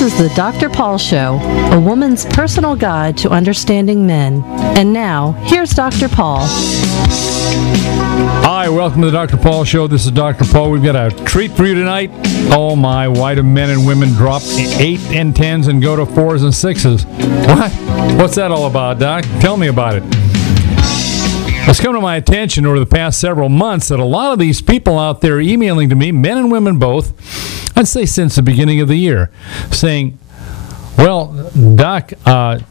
This is the Dr. Paul Show, a woman's personal guide to understanding men. And now, here's Dr. Paul. Hi, welcome to the Dr. Paul Show. This is Dr. Paul. We've got a treat for you tonight. Oh my, why do men and women drop 8 and 10s and go to 4s and 6s? What? What's that all about, Doc? Tell me about it. It's come to my attention over the past several months that a lot of these people out there emailing to me, men and women both, I'd say since the beginning of the year, saying, well, Doc, I'm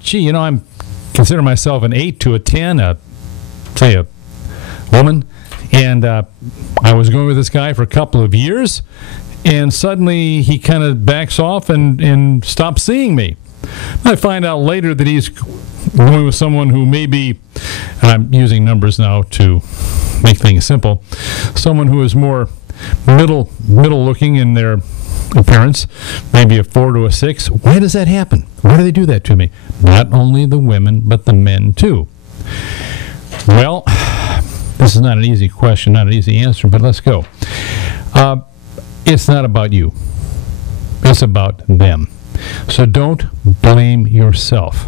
consider myself an 8 to a 10, say a woman, and I was going with this guy for a couple of years, and suddenly he kind of backs off and stops seeing me. I find out later that he's going with someone who may be, and I'm using numbers now to make things simple, someone who is more middle looking in their appearance, maybe a 4 to a 6. Why does that happen? Why do they do that to me? Not only the women, but the men too. Well, this is not an easy question, not an easy answer, but let's go. It's not about you. It's about them. So don't blame yourself.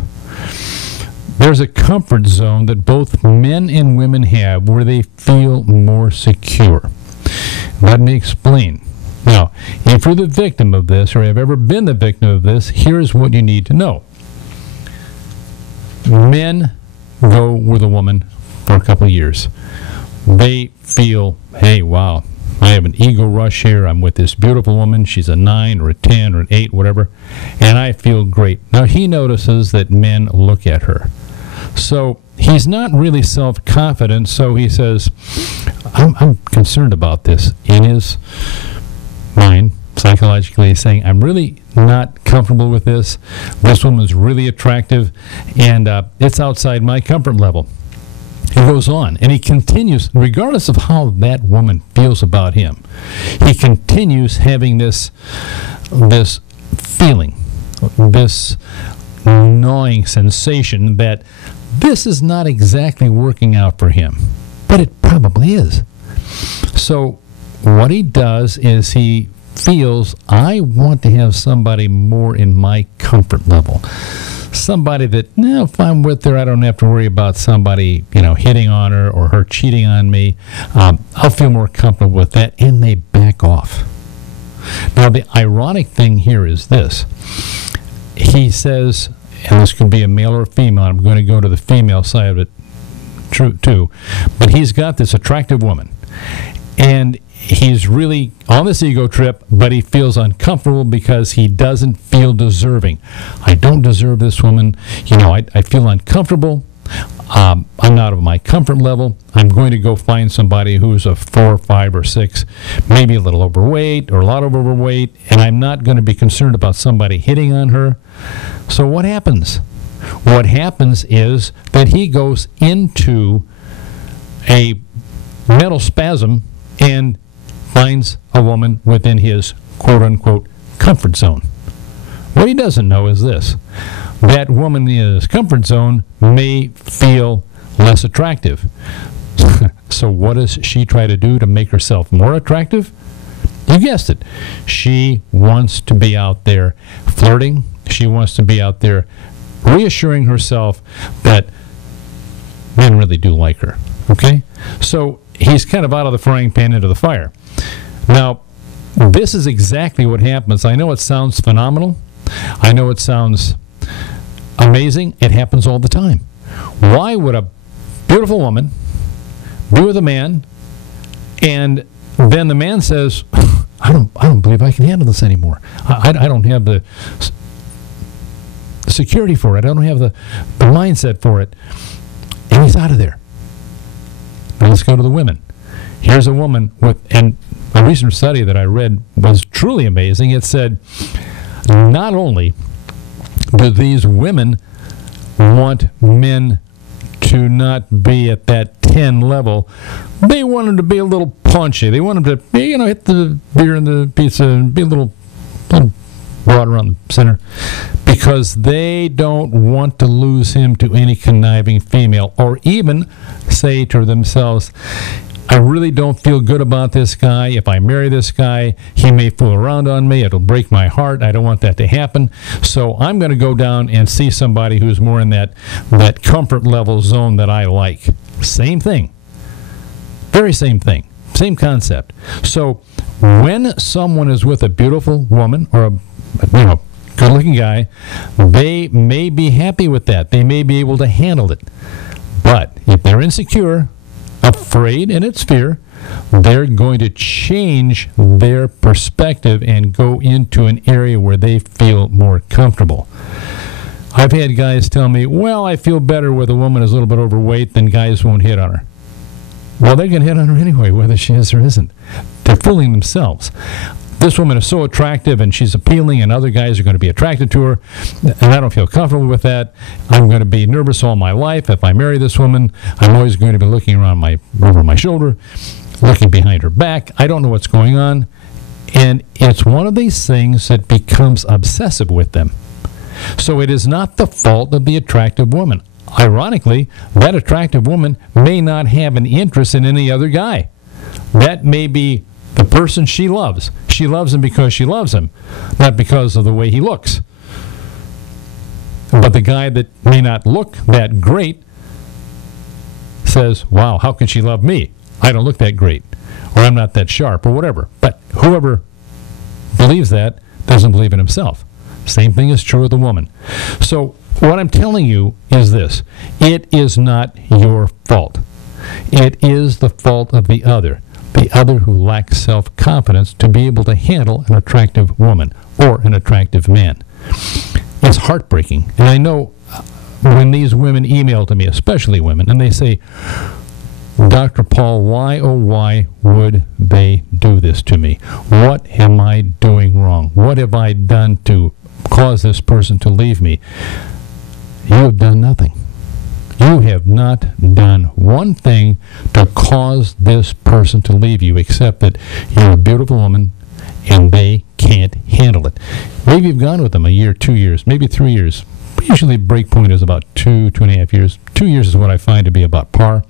There's a comfort zone that both men and women have where they feel more secure. Let me explain. Now, if you're the victim of this or have ever been the victim of this, here's what you need to know. Men go with a woman for a couple of years. They feel, hey, wow, I have an ego rush here. I'm with this beautiful woman. She's a 9 or a 10 or an 8, whatever, and I feel great. Now, he notices that men look at her. So he's not really self-confident, so he says, I'm concerned about this. In his mind, psychologically, he's saying, I'm really not comfortable with this. This woman's really attractive, and it's outside my comfort level. He goes on, and he continues, regardless of how that woman feels about him, he continues having this feeling, this gnawing sensation that this is not exactly working out for him, but it probably is. So what he does is he feels, I want to have somebody more in my comfort level. Somebody that, if I'm with her, I don't have to worry about somebody, hitting on her or her cheating on me. I'll feel more comfortable with that, and they back off. Now, the ironic thing here is this. He says, and this could be a male or a female, I'm going to go to the female side of it too, but he's got this attractive woman, and he's really on this ego trip, but he feels uncomfortable because he doesn't feel deserving. I don't deserve this woman. I feel uncomfortable. I'm not of my comfort level. I'm going to go find somebody who's a 4, 5, or 6, maybe a little overweight or a lot of overweight, and I'm not going to be concerned about somebody hitting on her. So what happens? What happens is that he goes into a mental spasm and finds a woman within his quote-unquote comfort zone. What he doesn't know is this. That woman in his comfort zone may feel less attractive. So what does she try to do to make herself more attractive? You guessed it. She wants to be out there flirting. She wants to be out there reassuring herself that men really do like her. Okay? So he's kind of out of the frying pan into the fire. Now, this is exactly what happens. I know it sounds phenomenal. I know it sounds amazing. It happens all the time. Why would a beautiful woman be with a man, and then the man says, I don't believe I can handle this anymore. I don't have the security for it. I don't have the mindset for it. And he's out of there. Now let's go to the women. Here's a woman with, and a recent study that I read was truly amazing. It said, not only do these women want men to not be at that 10 level, they want them to be a little punchy. They want them to, hit the beer and the pizza and be a little broad around the center, because they don't want to lose him to any conniving female, or even say to themselves, I really don't feel good about this guy. If I marry this guy, he may fool around on me. It'll break my heart. I don't want that to happen. So I'm going to go down and see somebody who's more in that comfort level zone that I like. Same thing. Very same thing. Same concept. So when someone is with a beautiful woman or a good-looking guy, they may be happy with that. They may be able to handle it. But if they're insecure, afraid, and it's fear, they're going to change their perspective and go into an area where they feel more comfortable. I've had guys tell me, well, I feel better with a woman who's a little bit overweight than guys won't hit on her. Well, they're going to hit on her anyway, whether she is or isn't. They're fooling themselves. This woman is so attractive and she's appealing and other guys are going to be attracted to her, and I don't feel comfortable with that. I'm going to be nervous all my life. If I marry this woman, I'm always going to be looking over my shoulder, looking behind her back. I don't know what's going on. And it's one of these things that becomes obsessive with them. So it is not the fault of the attractive woman. Ironically, that attractive woman may not have an interest in any other guy. That may be the person she loves. She loves him because she loves him, not because of the way he looks. But the guy that may not look that great says, wow, how can she love me? I don't look that great, or I'm not that sharp, or whatever. But whoever believes that doesn't believe in himself. Same thing is true of the woman. So what I'm telling you is this. It is not your fault. It is the fault of the other who lacks self-confidence to be able to handle an attractive woman or an attractive man. It's heartbreaking. And I know when these women email to me, especially women, and they say, Dr. Paul, why, oh, why would they do this to me? What am I doing wrong? What have I done to cause this person to leave me? You have done nothing. You have not done one thing to cause this person to leave you, except that you're a beautiful woman and they can't handle it. Maybe you've gone with them a year, 2 years, maybe 3 years. Usually break point is about 2.5 years. 2 years is what I find to be about par.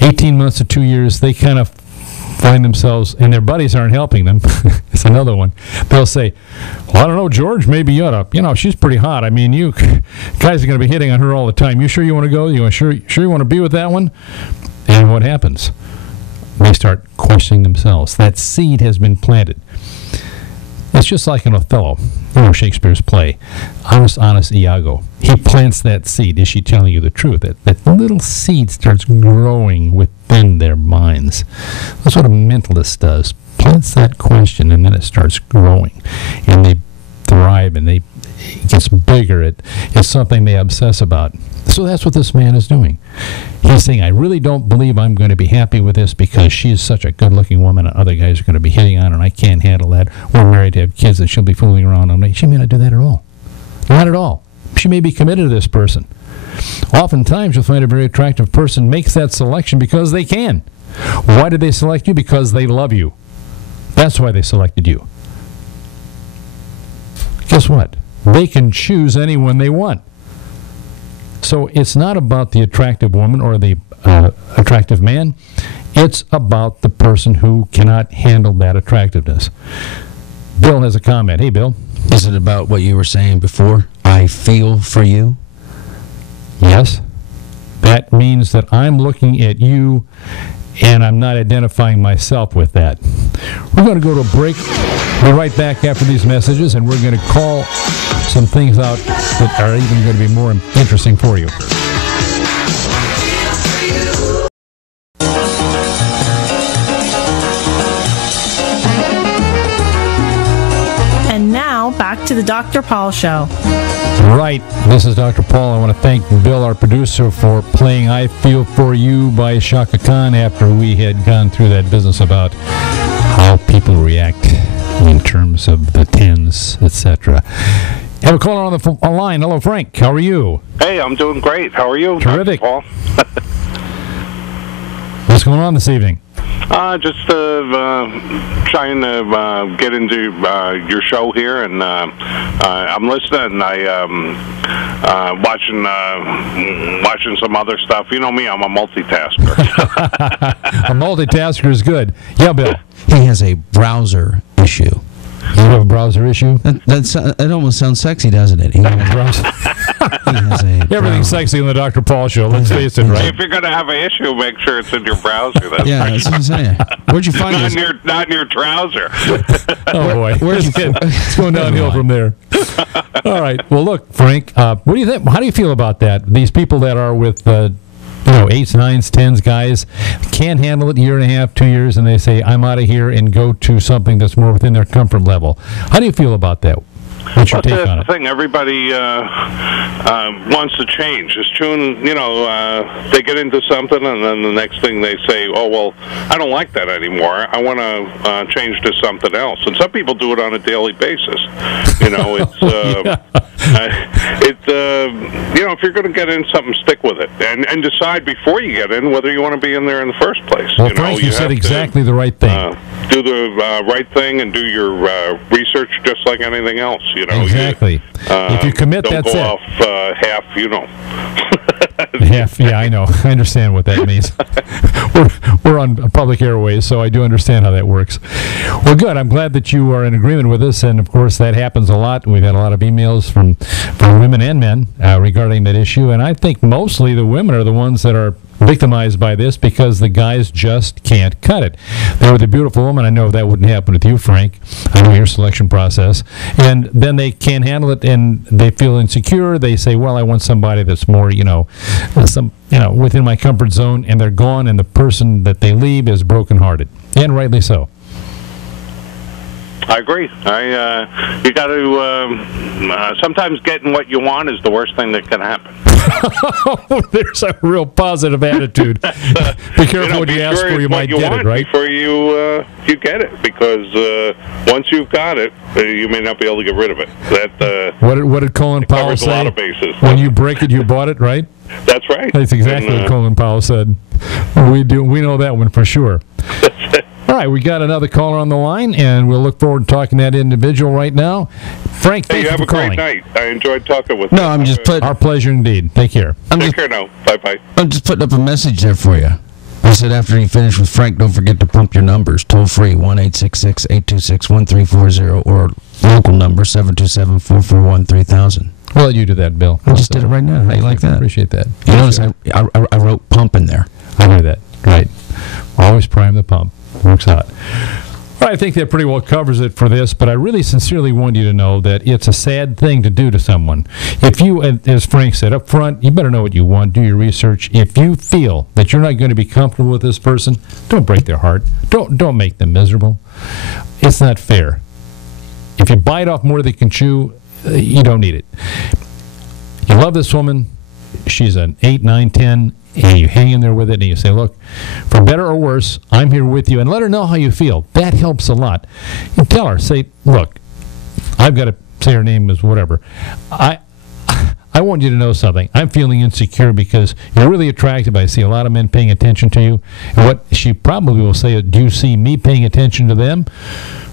18 months to 2 years, they kind of find themselves, and their buddies aren't helping them. It's another one. They'll say, well, I don't know, George, maybe you ought to, she's pretty hot. I mean, you guys are going to be hitting on her all the time. You sure you want to go? You sure you want to be with that one? And what happens? They start questioning themselves. That seed has been planted. It's just like in Othello, Shakespeare's play, Honest Iago. He plants that seed. Is she telling you the truth? That little seed starts growing within their minds. That's what a mentalist does. Plants that question, and then it starts growing. And they thrive, and it gets bigger. It's something they obsess about. So that's what this man is doing. He's saying, I really don't believe I'm going to be happy with this because she is such a good-looking woman and other guys are going to be hitting on her and I can't handle that. We're married to have kids and she'll be fooling around on me. She may not do that at all. Not at all. She may be committed to this person. Oftentimes you'll find a very attractive person makes that selection because they can. Why did they select you? Because they love you. That's why they selected you. Guess what? They can choose anyone they want. So it's not about the attractive woman or the attractive man. It's about the person who cannot handle that attractiveness. Bill has a comment. Hey, Bill. Is it about what you were saying before? I feel for you? Yes. That means that I'm looking at you and I'm not identifying myself with that. We're going to go to a break. We'll be right back after these messages, and we're going to call some things out that are even going to be more interesting for you. And now, back to the Dr. Paul Show. Right. This is Dr. Paul. I want to thank Bill, our producer, for playing I Feel For You by Chaka Khan after we had gone through that business about how people react in terms of the tens, etc. Have a caller on the line. Hello, Frank. How are you? Hey, I'm doing great. How are you? Terrific. Paul? What's going on this evening? Just trying to get into your show here, and I'm listening. Watching some other stuff. You know me, I'm a multitasker. A multitasker is good. Yeah, Bill. He has a browser issue. You have a browser issue? That almost sounds sexy, doesn't it? He has Everything's sexy on the Dr. Paul show. Let's face it, right? If you're going to have an issue, make sure it's in your browser. That's that's what I'm saying. Where'd you find this? Not in your trouser. Oh, boy. It's going downhill from there. All right. Well, look, Frank, what do you think? How do you feel about that? These people that are with 8s, 9s, 10s guys can't handle it a year and a half, 2 years, and they say, I'm out of here, and go to something that's more within their comfort level. How do you feel about that? What's your take on it? The thing, everybody wants to change. As soon, they get into something, and then the next thing they say, oh, well, I don't like that anymore. I want to change to something else. And some people do it on a daily basis. If you're going to get in something, stick with it. And decide before you get in whether you want to be in there in the first place. Well, Frank, you said exactly the right thing. Do the right thing and do your research just like anything else. Exactly. If you commit, that's it. Don't go off half, Half, yeah, I know. I understand what that means. We're on public airways, so I do understand how that works. Well, good. I'm glad that you are in agreement with us, and of course that happens a lot. We've had a lot of emails from women and men regarding that issue, and I think mostly the women are the ones that are victimized by this because the guys just can't cut it. They were the beautiful woman. I know that wouldn't happen with you, Frank. I know your selection process. And then they can't handle it, and they feel insecure. They say, well, I want somebody that's more, within my comfort zone, and they're gone, and the person that they leave is brokenhearted, and rightly so. I agree. You got to. Sometimes getting what you want is the worst thing that can happen. There's a real positive attitude. Be careful what you ask for; you might get it, right? Before you get it, because once you've got it, you may not be able to get rid of it. What did Colin Powell say? A lot of bases. When you break it, you bought it, right? That's right. That's exactly what Colin Powell said. We know that one for sure. All right, we got another caller on the line, and we'll look forward to talking to that individual right now. Frank, thank you for calling. Have a great night. I enjoyed talking with you. No, I'm just putting... Our pleasure indeed. Take care. Take care now. Bye-bye. I'm just putting up a message there for you. I said after you finish with Frank, don't forget to pump your numbers. Toll free, 1-866-826-1340, or local number, 727-441-3000. Well, you do that, Bill. I just did it right now. How you like that? Appreciate that. You notice I wrote pump in there. I heard that. Right. Always prime the pump. Works out. Well, I think that pretty well covers it for this, but I really sincerely want you to know that it's a sad thing to do to someone. If you, as Frank said up front, you better know what you want, do your research. If you feel that you're not going to be comfortable with this person, don't break their heart. Don't make them miserable. It's not fair. If you bite off more than you can chew, you don't need it. You love this woman, she's an 8, 9, 10, and you hang in there with it, and you say, look, for better or worse, I'm here with you, and let her know how you feel. That helps a lot. You tell her, say, look, I've got to say her name is whatever. I want you to know something. I'm feeling insecure because you're really attractive. I see a lot of men paying attention to you. And what she probably will say is, do you see me paying attention to them?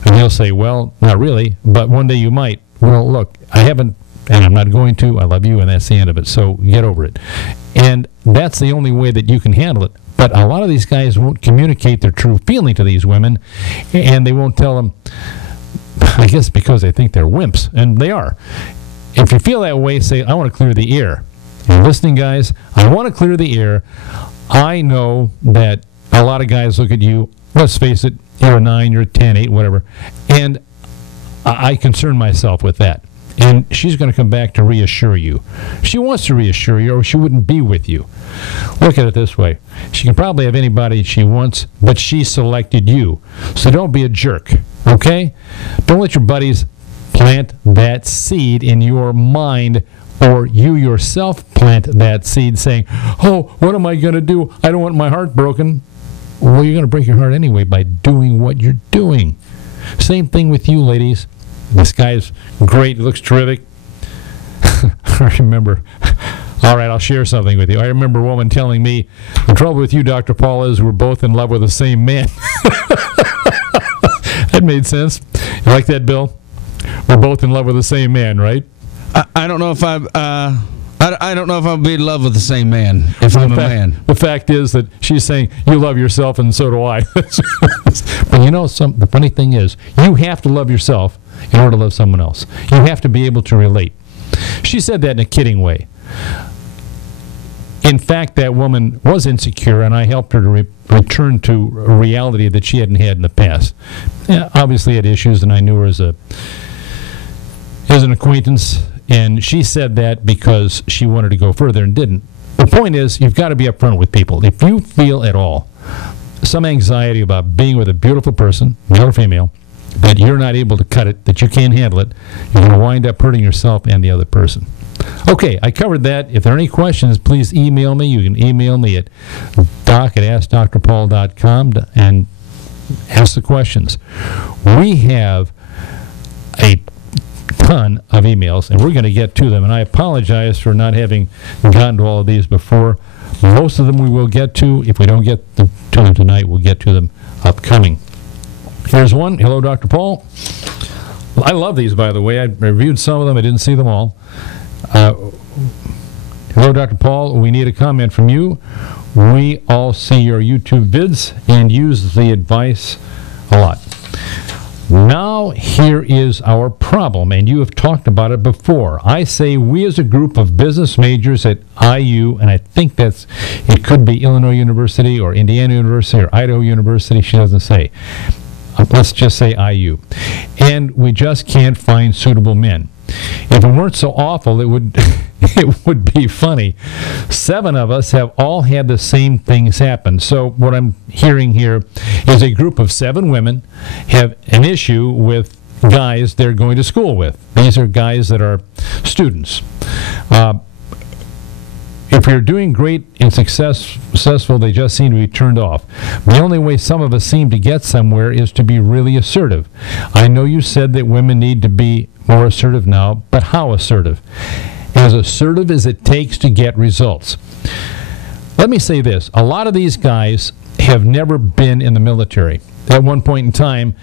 And they'll say, well, not really, but one day you might. Well, look, I haven't, and I'm not going to. I love you, and that's the end of it. So get over it. And that's the only way that you can handle it. But a lot of these guys won't communicate their true feeling to these women, and they won't tell them, I guess because they think they're wimps, and they are. If you feel that way, say, I want to clear the air. You're listening, guys? I want to clear the air. I know that a lot of guys look at you, let's face it, you're a 9, you're a 10, 8, whatever, and I concern myself with that. And she's going to come back to reassure you. She wants to reassure you, or she wouldn't be with you. Look at it this way. She can probably have anybody she wants, but she selected you. So don't be a jerk, okay? Don't let your buddies plant that seed in your mind, or you yourself plant that seed saying, oh, what am I going to do? I don't want my heart broken. Well, you're going to break your heart anyway by doing what you're doing. Same thing with you, ladies. This guy's great. He looks terrific. I remember All right, I'll share something with you. I remember a woman telling me, the trouble with you, Dr. Paul, is we're both in love with the same man. That made sense. You like that, Bill? We're both in love with the same man, right? I don't know if I don't know if I'll be in love with the same man if I'm a man. The fact is that she's saying, you love yourself and so do I. But you know, the funny thing is, you have to love yourself in order to love someone else. You have to be able to relate. She said that in a kidding way. In fact, that woman was insecure, and I helped her to return to a reality that she hadn't had in the past. Yeah, obviously had issues, and I knew her as an acquaintance, and she said that because she wanted to go further and didn't. The point is, you've got to be upfront with people. If you feel at all some anxiety about being with a beautiful person, male or female, that you're not able to cut it, that you can't handle it, you're going to wind up hurting yourself and the other person. Okay, I covered that. If there are any questions, please email me. You can email me at doc@askdrpaul.com and ask the questions. We have a ton of emails, and we're going to get to them. And I apologize for not having gotten to all of these before. Most of them we will get to. If we don't get to them tonight, we'll get to them upcoming. Here's one. Hello, Dr. Paul. I love these, by the way. I reviewed some of them. I didn't see them all. Hello, Dr. Paul. We need a comment from you. We all see your YouTube vids and use the advice a lot. Now, here is our problem, and you have talked about it before. I say we as a group of business majors at IU, and I think it could be Illinois University or Indiana University or Idaho University, she doesn't say. Let's just say IU. And we just can't find suitable men. If it weren't so awful, it would be funny. 7 of us have all had the same things happen. So what I'm hearing here is a group of 7 women have an issue with guys they're going to school with. These are guys that are students. If you're doing great and successful, they just seem to be turned off. The only way some of us seem to get somewhere is to be really assertive. I know you said that women need to be more assertive now, but how assertive? As assertive as it takes to get results. Let me say this. A lot of these guys have never been in the military. At one point in time,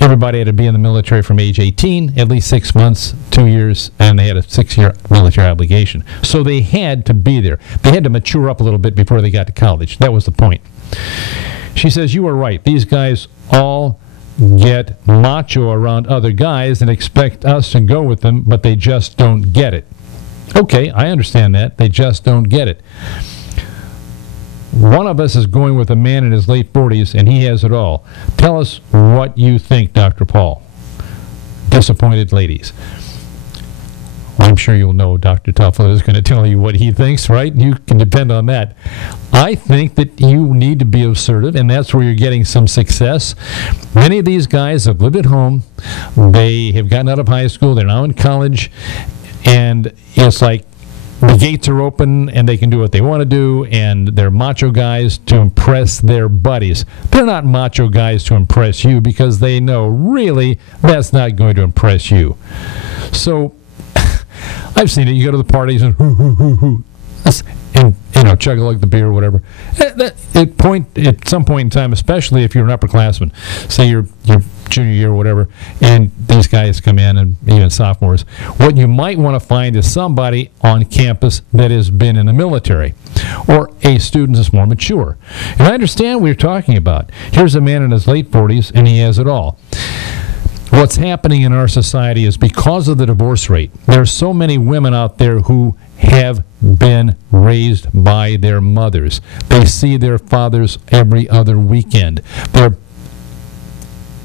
everybody had to be in the military from age 18, at least 6 months, 2 years, and they had a 6-year military obligation. So they had to be there. They had to mature up a little bit before they got to college. That was the point. She says, you are right. These guys all get macho around other guys and expect us to go with them, but they just don't get it. Okay, I understand that. They just don't get it. One of us is going with a man in his late 40s, and he has it all. Tell us what you think, Dr. Paul. Disappointed ladies. Well, I'm sure you'll know Dr. Tuffle is going to tell you what he thinks, right? You can depend on that. I think that you need to be assertive, and that's where you're getting some success. Many of these guys have lived at home. They have gotten out of high school. They're now in college, and it's like, the gates are open, and they can do what they want to do, and they're macho guys to impress their buddies. They're not macho guys to impress you because they know, really, that's not going to impress you. So, I've seen it. You go to the parties and chug like the beer or whatever. At some point in time, especially if you're an upperclassman, say you're junior year or whatever, and these guys come in, and even sophomores, what you might want to find is somebody on campus that has been in the military, or a student that's more mature. And I understand what you're talking about. Here's a man in his late 40s, and he has it all. What's happening in our society is because of the divorce rate, there are so many women out there who have been raised by their mothers. They see their fathers every other weekend. They're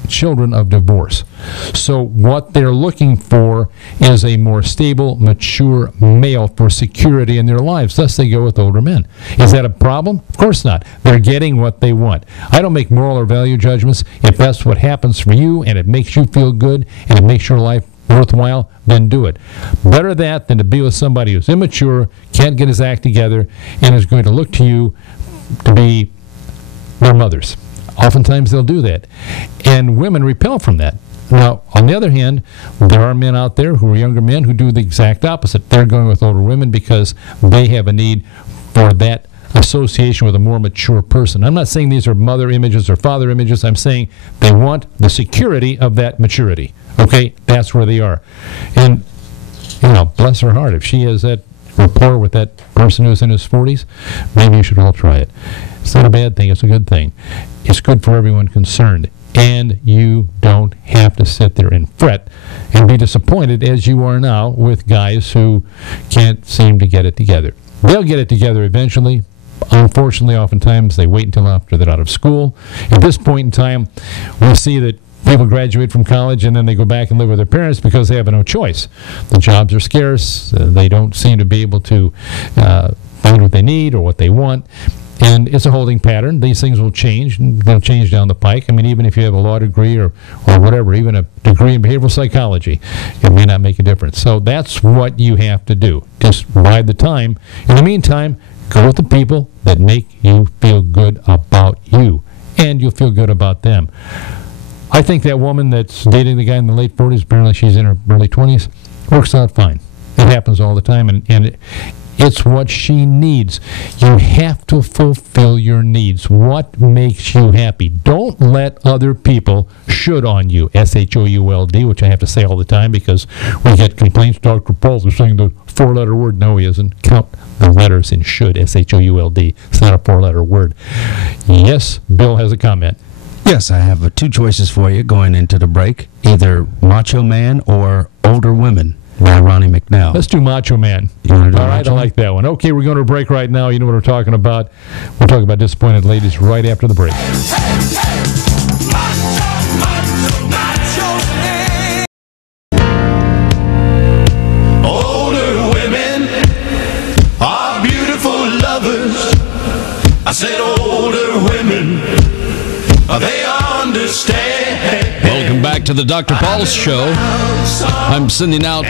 children of divorce. So what they're looking for is a more stable, mature male for security in their lives. Thus, they go with older men. Is that a problem? Of course not. They're getting what they want. I don't make moral or value judgments. If that's what happens for you and it makes you feel good and it makes your life worthwhile, then do it. Better that than to be with somebody who's immature, can't get his act together, and is going to look to you to be their mothers. Oftentimes they'll do that. And women repel from that. Now, on the other hand, there are men out there who are younger men who do the exact opposite. They're going with older women because they have a need for that association with a more mature person. I'm not saying these are mother images or father images. I'm saying they want the security of that maturity. Okay? That's where they are. And, bless her heart, if she has that rapport with that person who's in his 40s, maybe you should all try it. It's not a bad thing. It's a good thing. It's good for everyone concerned. And you don't have to sit there and fret and be disappointed as you are now with guys who can't seem to get it together. They'll get it together eventually. Unfortunately, oftentimes they wait until after they're out of school. At this point in time, we see that people graduate from college and then they go back and live with their parents because they have no choice. The jobs are scarce. They don't seem to be able to find what they need or what they want. And it's a holding pattern. These things will change. They'll change down the pike. I mean, even if you have a law degree or whatever, even a degree in behavioral psychology, it may not make a difference. So that's what you have to do. Just bide the time. In the meantime, go with the people that make you feel good about you, and you'll feel good about them. I think that woman that's dating the guy in the late 40s, apparently she's in her early 20s, works out fine. It happens all the time, and it's what she needs. You have to fulfill your needs. What makes you happy? Don't let other people should on you. S-H-O-U-L-D, which I have to say all the time because we get complaints. Dr. Paul's saying the four-letter word. No, he isn't. Count the letters in should. S-H-O-U-L-D. It's not a four-letter word. Yes, Bill has a comment. Yes, I have two choices for you going into the break. Either Macho Man or Older Women by Ronnie McNeil. Let's do Macho Man. You want to do All right, Macho I like that one. Okay, we're going to a break right now. You know what we're talking about. We'll talk about disappointed ladies right after the break. Older women are beautiful lovers. I said older women, they understand. Welcome back to the Dr. Paul's Show. I'm sending out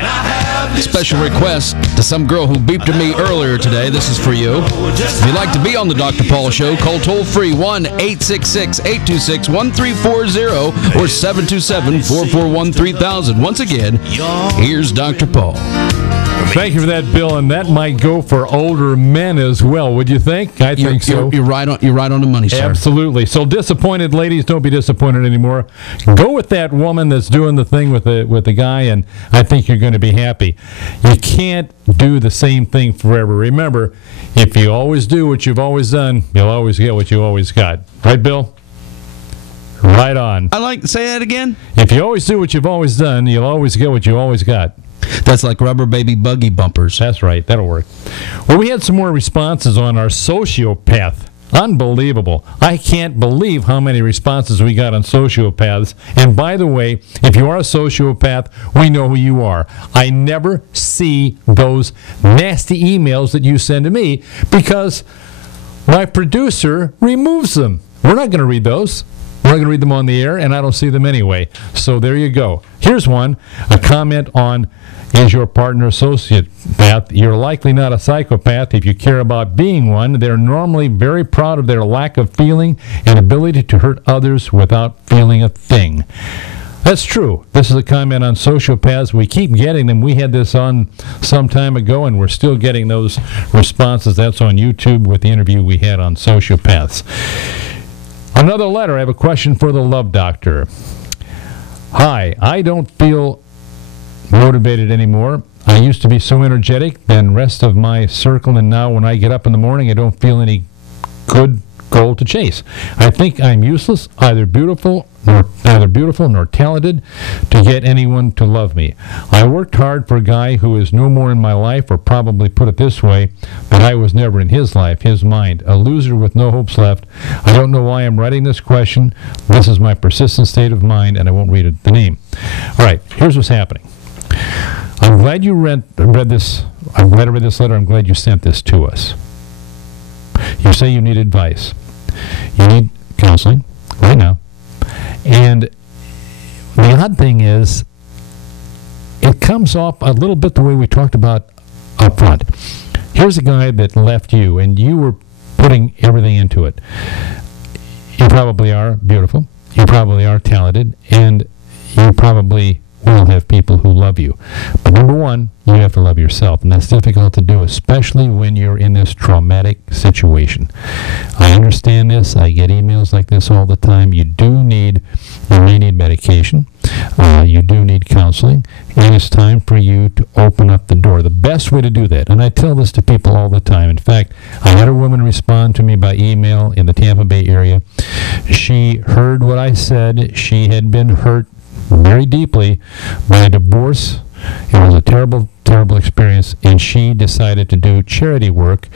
special request to some girl who beeped at me earlier today. This is for you. If you'd like to be on the Dr. Paul Show, call toll-free 1-866-826-1340 or 727-441-3000. Once again, here's Dr. Paul. Thank you for that, Bill, and that might go for older men as well. Would you think? I think so. You're right on the money, sir. Absolutely. So disappointed ladies, don't be disappointed anymore. Go with that woman that's doing the thing with the guy, and I think you're going to be happy. You can't do the same thing forever. Remember, if you always do what you've always done, you'll always get what you always got. Right, Bill? Right on. Say that again? If you always do what you've always done, you'll always get what you always got. That's like rubber baby buggy bumpers. That's right. That'll work. Well, we had some more responses on our sociopath. Unbelievable. I can't believe how many responses we got on sociopaths. And by the way, if you are a sociopath, we know who you are. I never see those nasty emails that you send to me because my producer removes them. We're not going to read those. We're not going to read them on the air, and I don't see them anyway. So there you go. Here's one, a comment on, is your partner a sociopath? You're likely not a psychopath if you care about being one. They're normally very proud of their lack of feeling and ability to hurt others without feeling a thing. That's true. This is a comment on sociopaths. We keep getting them. We had this on some time ago, and we're still getting those responses. That's on YouTube with the interview we had on sociopaths. Another letter. I have a question for the love doctor. Hi, I don't feel motivated anymore. I used to be so energetic than the rest of my circle, and now when I get up in the morning, I don't feel any good goal to chase. I think I'm useless, neither beautiful nor talented to get anyone to love me. I worked hard for a guy who is no more in my life, or probably put it this way, that I was never in his life, his mind. A loser with no hopes left. I don't know why I'm writing this question. This is my persistent state of mind, and I won't read the name. All right, here's what's happening. I'm glad you read this. I'm glad I read this letter. I'm glad you sent this to us. You say you need advice. You need counseling right now. And the odd thing is, it comes off a little bit the way we talked about up front. Here's a guy that left you, and you were putting everything into it. You probably are beautiful. You probably are talented. And you probably will have people who love you. But number one, you have to love yourself, and that's difficult to do, especially when you're in this traumatic situation. I understand this. I get emails like this all the time. You may need medication. You do need counseling, and it's time for you to open up the door. The best way to do that, and I tell this to people all the time. In fact, I had a woman respond to me by email in the Tampa Bay area. She heard what I said. She had been hurt very deeply by a divorce. It was a terrible, terrible experience, and she decided to do charity work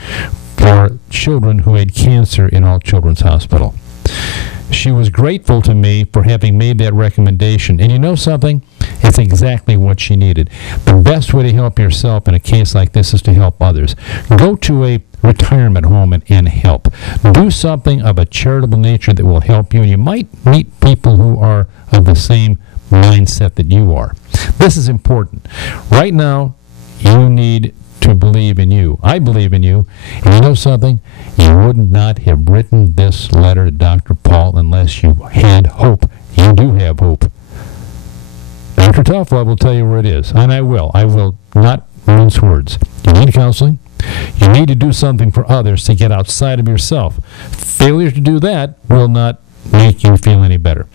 for children who had cancer in All Children's Hospital. She was grateful to me for having made that recommendation. And you know something? It's exactly what she needed. The best way to help yourself in a case like this is to help others. Go to a retirement home and help. Do something of a charitable nature that will help you. And you might meet people who are of the same mindset that you are. This is important. Right now, you need to believe in you. I believe in you. And you know something? You would not have written this letter to Dr. Paul unless you had hope. You do have hope. Dr. Tough Love will tell you where it is, and I will. I will not mince words. You need counseling. You need to do something for others to get outside of yourself. Failure to do that will not make you feel any better.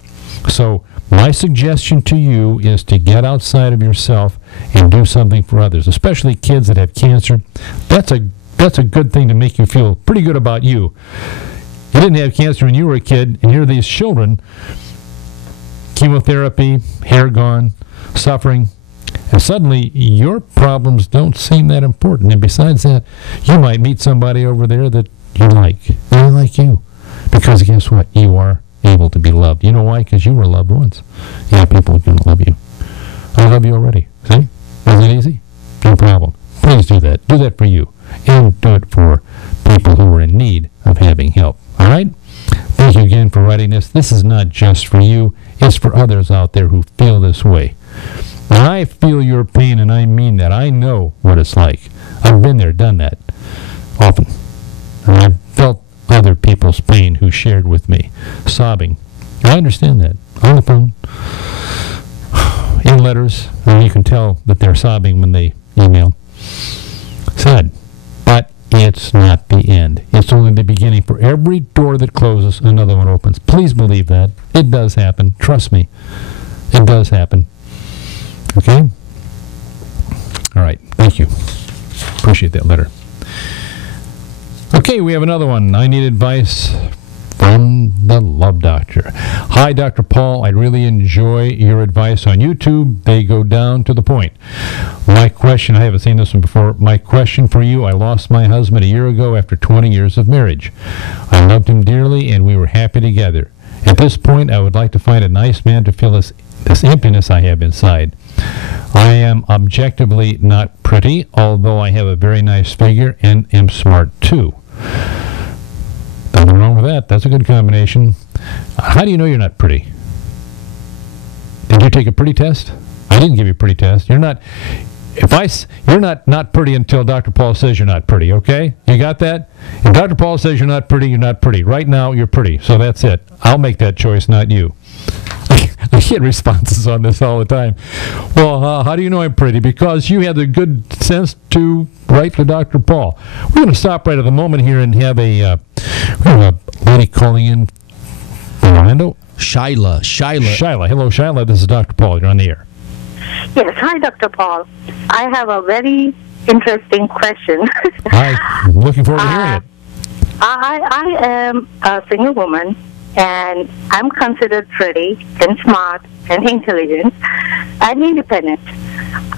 So my suggestion to you is to get outside of yourself and do something for others, especially kids that have cancer. That's a good thing to make you feel pretty good about you. You didn't have cancer when you were a kid, and here are these children, chemotherapy, hair gone, suffering, and suddenly your problems don't seem that important. And besides that, you might meet somebody over there that you like, and they like you. Because guess what? You are able to be loved. You know why? Because you were loved once. Yeah, people are going to love you. I love you already. See? Isn't it easy? No problem. Please do that. Do that for you. And do it for people who are in need of having help. All right? Thank you again for writing this. This is not just for you. It's for others out there who feel this way. And I feel your pain, and I mean that. I know what it's like. I've been there, done that often. And I've felt other people's pain who shared with me, sobbing. I understand that. On the phone, in letters, and you can tell that they're sobbing when they email. Sad. But it's not the end. It's only the beginning. For every door that closes, another one opens. Please believe that. It does happen. Trust me. It does happen. Okay? All right. Thank you. Appreciate that letter. Okay, we have another one. I need advice from the Love Doctor. Hi, Dr. Paul. I really enjoy your advice on YouTube. They go down to the point. My question, I haven't seen this one before. My question for you, I lost my husband a year ago after 20 years of marriage. I loved him dearly, and we were happy together. At this point, I would like to find a nice man to fill this emptiness I have inside. I am objectively not pretty, although I have a very nice figure and am smart too. Nothing wrong with that. That's a good combination. How do you know you're not pretty? Did you take a pretty test? I didn't give you a pretty test. You're not pretty until Dr. Paul says you're not pretty, okay? You got that? If Dr. Paul says you're not pretty, you're not pretty. Right now, you're pretty, so that's it. I'll make that choice, not you. I get responses on this all the time. Well, how do you know I'm pretty? Because you had the good sense to write to Dr. Paul. We're going to stop right at the moment here and have a lady calling in from Orlando. Shyla. Hello, Shyla. This is Dr. Paul. You're on the air. Yes. Hi, Dr. Paul. I have a very interesting question. Hi. I'm looking forward to hearing it. I am a single woman, and I'm considered pretty and smart and intelligent and independent.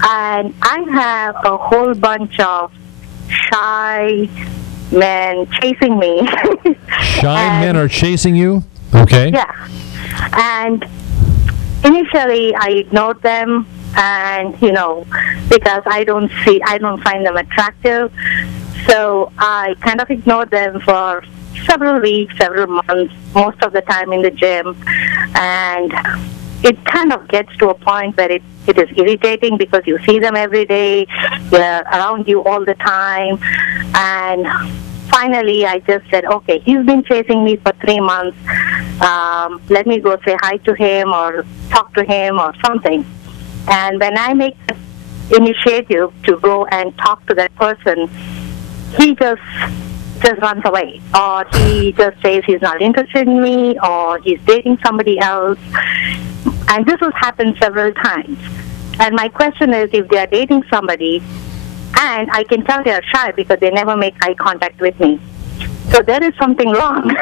And I have a whole bunch of shy men chasing me. Shy men are chasing you? Okay. Yeah. And initially I ignored them, and because I don't find them attractive. So I kind of ignored them for several weeks, several months, most of the time in the gym. And it kind of gets to a point where it is irritating because you see them every day, they're around you all the time. And finally I just said, okay, he's been chasing me for 3 months. let me go say hi to him or talk to him or something. And when I make the initiative to go and talk to that person, he just runs away, or he just says he's not interested in me, or he's dating somebody else. And this has happened several times. And my question is, if they are dating somebody, and I can tell they are shy because they never make eye contact with me, so there is something wrong.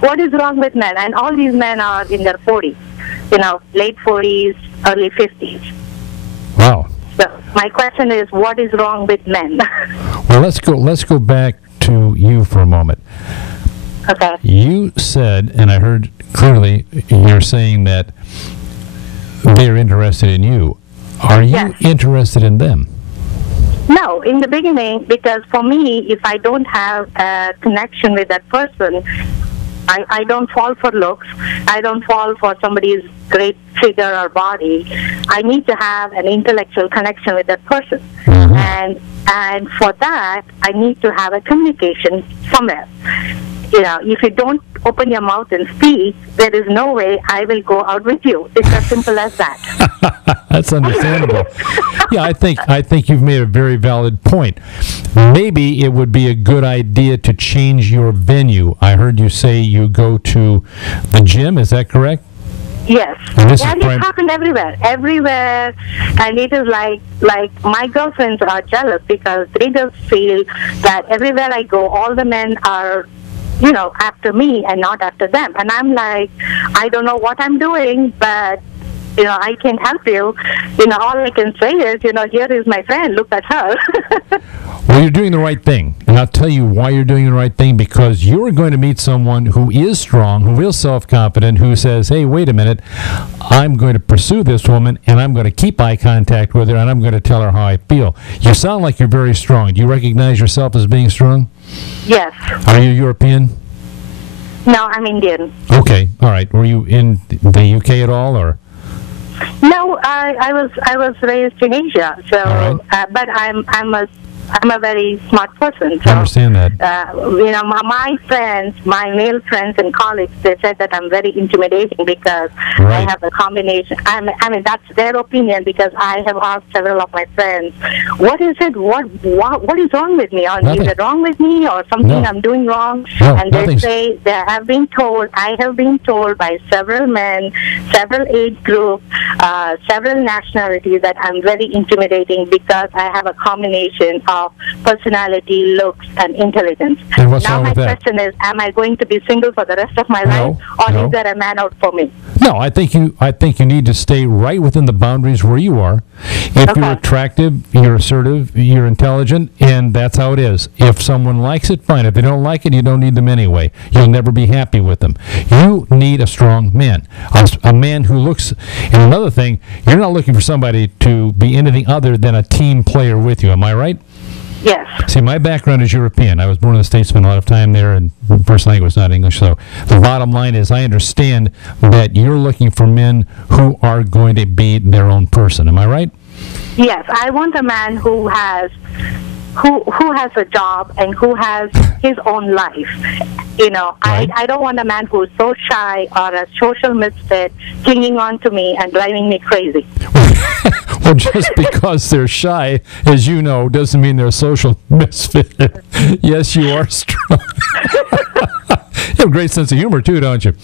What is wrong with men? And all these men are in their 40s, late 40s, early 50s. Wow. So my question is, what is wrong with men? Well, let's go back to you for a moment. Okay. You said, and I heard clearly, you're saying that they're interested in you. Are you Yes. interested in them? No, in the beginning, because for me, if I don't have a connection with that person, I don't fall for looks. I don't fall for somebody's great figure or body. I need to have an intellectual connection with that person. Mm-hmm. And for that, I need to have a communication somewhere. If you don't open your mouth and speak, there is no way I will go out with you. It's as simple as that. That's understandable. Yeah, I think you've made a very valid point. Maybe it would be a good idea to change your venue. I heard you say you go to the gym. Is that correct? Yes, And this is and it happened everywhere, and it is like my girlfriends are jealous because they just feel that everywhere I go, all the men are, after me and not after them, and I'm like, I don't know what I'm doing, but I can help you. All I can say is, here is my friend, look at her. Well, you're doing the right thing. And I'll tell you why you're doing the right thing, because you're going to meet someone who is strong, who is self-confident, who says, hey, wait a minute, I'm going to pursue this woman, and I'm going to keep eye contact with her, and I'm going to tell her how I feel. You sound like you're very strong. Do you recognize yourself as being strong? Yes. Are you European? No, I'm Indian. Okay, all right. Were you in the UK at all, or? No, I was raised in Asia, so right. but I'm a very smart person. So, I understand that. My friends, my male friends in college, they said that I'm very intimidating because Right. I have a combination. I mean, that's their opinion, because I have asked several of my friends, what is it? What is wrong with me? Or Nothing. is it wrong with me, or something No. I'm doing wrong? No, And they nothing's- say I have been told by several men, several age groups, several nationalities, that I'm very intimidating because I have a combination of personality, looks, and intelligence. And what's now wrong my with that? question is, am I going to be single for the rest of my No, life, or no. is there a man out for me? No, I think you need to stay right within the boundaries where you are. If you're Okay. attractive, you're assertive, you're intelligent, and that's how it is. If someone likes it, fine. If they don't like it, you don't need them anyway. You'll never be happy with them. You need a strong man, a man who looks. And another thing, you're not looking for somebody to be anything other than a team player with you. Am I right? Yes. See, my background is European. I was born in the States, spent a lot of time there, and first language was not English. So the bottom line is, I understand that you're looking for men who are going to be their own person. Am I right? Yes, I want a man who has a job and who has his own life. Right. I don't want a man who is so shy or a social misfit clinging on to me and driving me crazy. Well, just because they're shy, as you know, doesn't mean they're a social misfit. Yes, you are strong. You have a great sense of humor, too, don't you?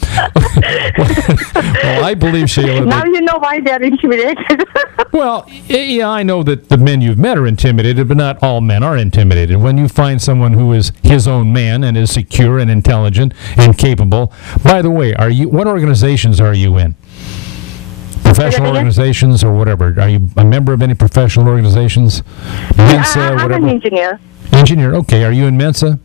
Well, I believe, Sheila, Now that, you know why they're intimidated. well, yeah, I know that the men you've met are intimidated, but not all men are intimidated. When you find someone who is his own man and is secure and intelligent and capable, by the way, what organizations are you in? Professional again? organizations or whatever? Are you a member of any professional organizations? Mensa, I'm whatever? an engineer. Engineer, okay. Are you in Mensa?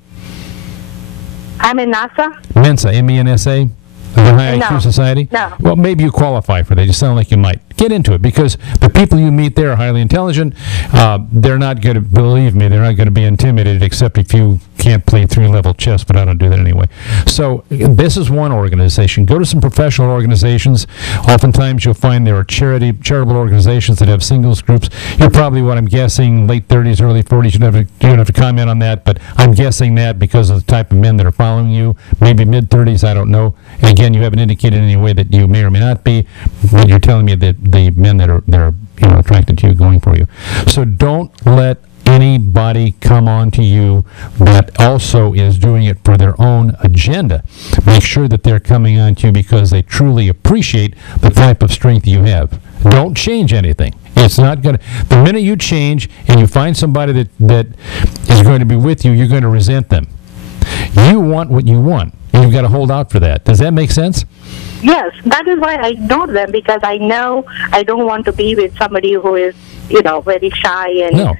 I'm in NASA. Mensa, M-E-N-S-A? The High No. IQ Society? No. Well, maybe you qualify for that. You sound like you might. Get into it, because the people you meet there are highly intelligent. They're not going to, believe me, they're not going to be intimidated, except if you can't play 3-level chess, but I don't do that anyway. So this is one organization. Go to some professional organizations. Oftentimes you'll find there are charitable organizations that have singles groups. You're probably, what I'm guessing, late 30s, early 40s. You don't have to comment on that, but I'm guessing that because of the type of men that are following you, maybe mid-30s, I don't know. And again, you haven't indicated in any way that you may or may not be, but you're telling me that the men that are attracted to you, going for you. So don't let anybody come on to you that also is doing it for their own agenda. Make sure that they're coming on to you because they truly appreciate the type of strength you have. Don't change anything. It's not going to... The minute you change and you find somebody that is going to be with you, you're going to resent them. You want what you want, and you've got to hold out for that. Does that make sense? Yes, that is why I ignore them, because I know I don't want to be with somebody who is, very shy and... No.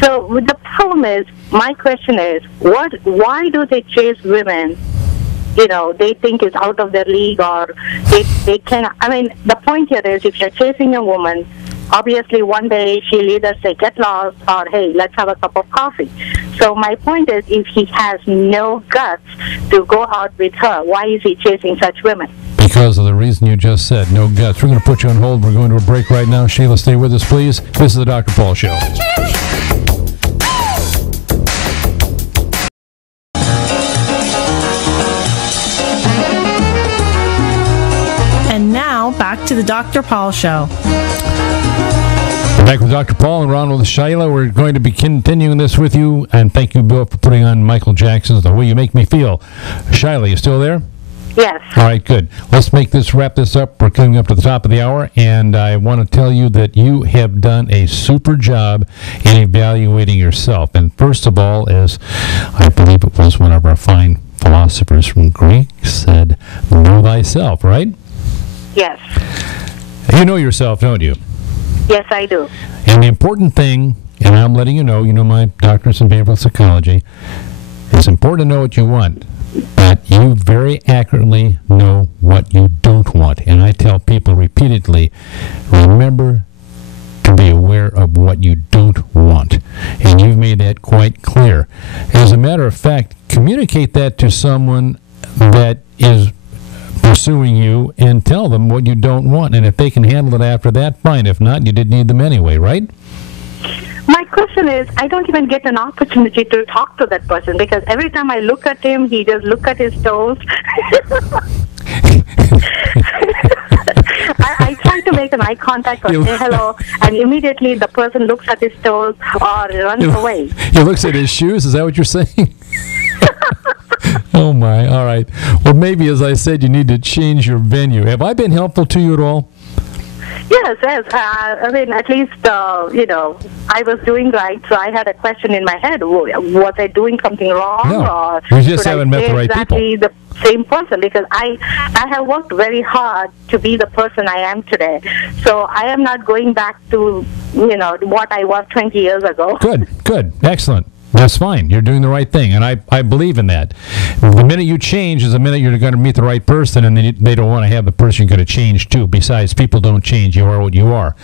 So the problem is, my question is, why do they chase women? They think it's out of their league, or they can. I mean, the point here is, if you're chasing a woman, obviously one day she'll either say get lost or hey, let's have a cup of coffee. So my point is, if he has no guts to go out with her, why is he chasing such women? Because of the reason you just said, no guts. We're going to put you on hold. We're going to a break right now. Sheila, stay with us, please. This is the Dr. Paul Show. And now, back to the Dr. Paul Show. Back with Dr. Paul and Ron with Sheila. We're going to be continuing this with you. And thank you, Bill, for putting on Michael Jackson's The Way You Make Me Feel. Sheila, you still there? Yes. All right, good. Let's wrap this up. We're coming up to the top of the hour, and I want to tell you that you have done a super job in evaluating yourself. And first of all, as I believe it was one of our fine philosophers from Greek said, know thyself, right? Yes. You know yourself, don't you? Yes, I do. And the important thing, and I'm letting you know my doctorate's in behavioral psychology, it's important to know what you want. But you very accurately know what you don't want. And I tell people repeatedly, remember to be aware of what you don't want. And you've made that quite clear. As a matter of fact, communicate that to someone that is pursuing you and tell them what you don't want. And if they can handle it after that, fine. If not, you didn't need them anyway, right? My question is, I don't even get an opportunity to talk to that person, because every time I look at him, he just looks at his toes. I try to make an eye contact or say hello, and immediately the person looks at his toes or runs away. He looks at his shoes? Is that what you're saying? Oh, my. All right. Well, maybe, as I said, you need to change your venue. Have I been helpful to you at all? Yes. I mean, at least, I was doing right, so I had a question in my head. Was I doing something wrong? No, or you just haven't met the right exactly people. The same person, because I have worked very hard to be the person I am today. So I am not going back to, what I was 20 years ago. Good. Excellent. That's fine. You're doing the right thing, and I believe in that. The minute you change is the minute you're going to meet the right person, and they don't want to have the person you're going to change to. Besides, people don't change. You are what you are.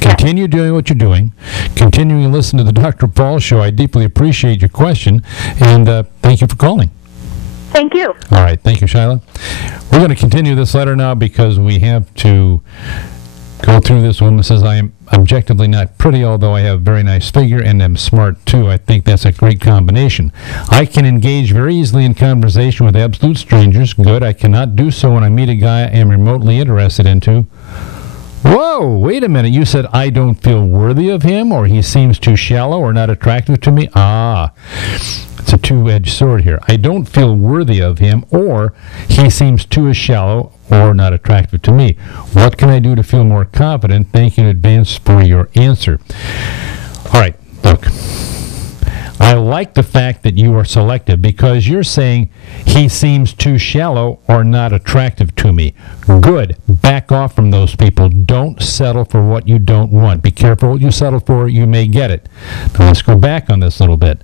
Continue doing what you're doing. Continuing to listen to the Dr. Paul Show. I deeply appreciate your question, and thank you for calling. Thank you. All right. Thank you, Sheila. We're going to continue this letter now because we have to go through this. Woman says, I am objectively not pretty, although I have a very nice figure and am smart too. I think that's a great combination. I can engage very easily in conversation with absolute strangers. Good. I cannot do so when I meet a guy I am remotely interested into. Whoa, wait a minute. You said I don't feel worthy of him, or he seems too shallow or not attractive to me? It's a two-edged sword here. I don't feel worthy of him, or he seems too shallow or not attractive to me. What can I do to feel more confident? Thank you in advance for your answer. All right, look. I like the fact that you are selective, because you're saying he seems too shallow or not attractive to me. Good. Back off from those people. Don't settle for what you don't want. Be careful what you settle for. You may get it. Now let's go back on this a little bit.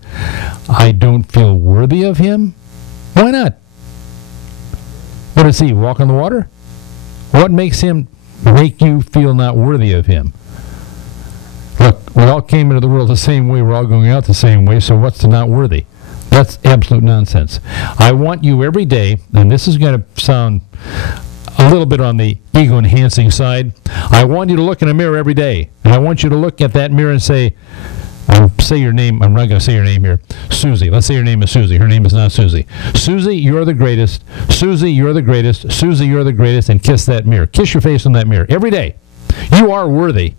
I don't feel worthy of him? Why not? What does he, walk on the water? What makes him make you feel not worthy of him? Look, We all came into the world the same way. We're all going out the same way. So what's the not worthy? That's absolute nonsense. I want you every day, and this is going to sound a little bit on the ego-enhancing side. I want you to look in a mirror every day, and I want you to look at that mirror and say your name. I'm not going to say your name here. Susie. Let's say your name is Susie. Her name is not Susie. Susie, you're the greatest. Susie, you're the greatest. Susie, you're the greatest. And kiss that mirror. Kiss your face in that mirror every day. You are worthy.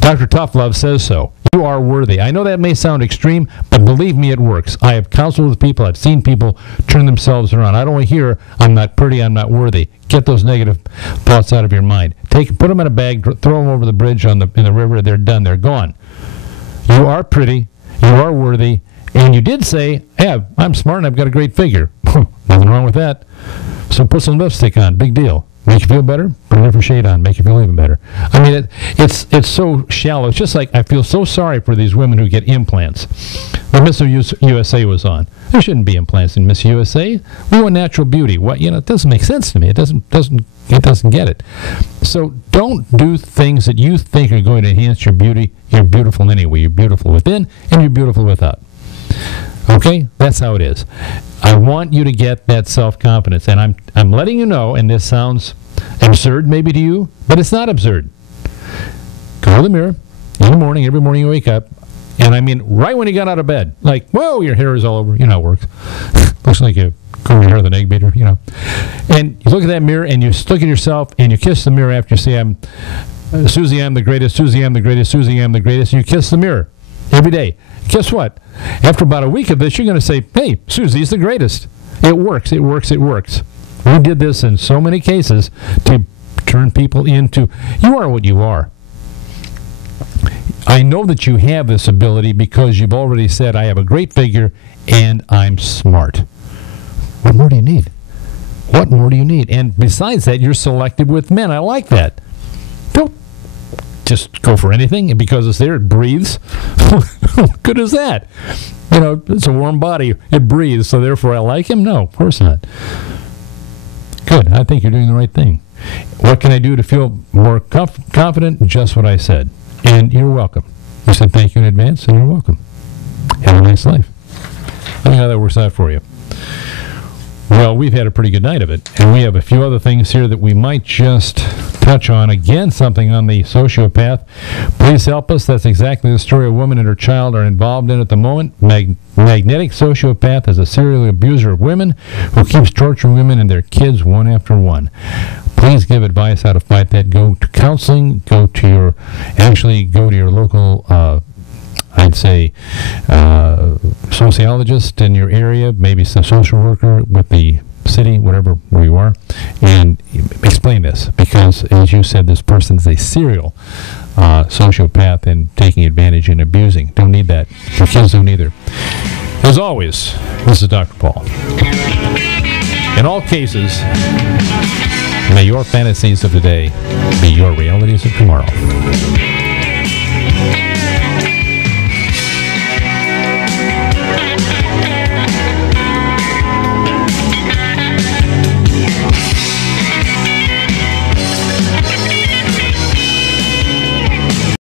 Dr. Tough Love says so. You are worthy. I know that may sound extreme, but believe me, it works. I have counseled with people. I've seen people turn themselves around. I don't want to hear, I'm not pretty, I'm not worthy. Get those negative thoughts out of your mind. Put them in a bag, throw them over the bridge in the river. They're done. They're gone. You are pretty. You are worthy. And you did say, yeah, I'm smart and I've got a great figure. Nothing wrong with that. So put some lipstick on. Big deal. Make you feel better? Put a different shade on. Make you feel even better. I mean, it's so shallow. It's just like I feel so sorry for these women who get implants. When Miss USA was on, there shouldn't be implants in Miss USA. We want natural beauty. What it doesn't make sense to me. It doesn't get it. So don't do things that you think are going to enhance your beauty. You're beautiful anyway. You're beautiful within and you're beautiful without. Okay, that's how it is. I want you to get that self-confidence, and I'm letting you know, and this sounds absurd maybe to you, but it's not absurd. Go to the mirror in the morning, every morning you wake up, and I mean right when you got out of bed, like, whoa, your hair is all over. You know how it works. Looks like you comb your hair with an egg beater, And you look at that mirror, and you look at yourself, and you kiss the mirror after you say, Susie, I'm the greatest, Susie, I'm the greatest, Susie, I'm the greatest, and you kiss the mirror every day. Guess what? After about a week of this, you're going to say, hey, Susie's the greatest. It works, it works, it works. We did this in so many cases to turn people into, you are what you are. I know that you have this ability because you've already said, I have a great figure and I'm smart. What more do you need? What more do you need? And besides that, you're selective with men. I like that. Don't just go for anything, and because it's there, it breathes. What good is that? It's a warm body. It breathes, so therefore I like him? No, of course not. Good. I think you're doing the right thing. What can I do to feel more confident? Just what I said. And you're welcome. You said thank you in advance, and you're welcome. Have a nice life. Let me know how that works out for you. Well, we've had a pretty good night of it, and we have a few other things here that we might just touch on. Again, something on the sociopath. Please help us. That's exactly the story a woman and her child are involved in at the moment. Magnetic sociopath is a serial abuser of women who keeps torturing women and their kids one after one. Please give advice how to fight that. Go to counseling. Go to your local I'd say sociologist in your area, maybe some social worker with the city, whatever, where you are, and explain this, because as you said, this person's a serial sociopath and taking advantage and abusing. Don't need that. Your kids don't either. As always, this is Dr. Paul. In all cases, may your fantasies of today be your realities of tomorrow.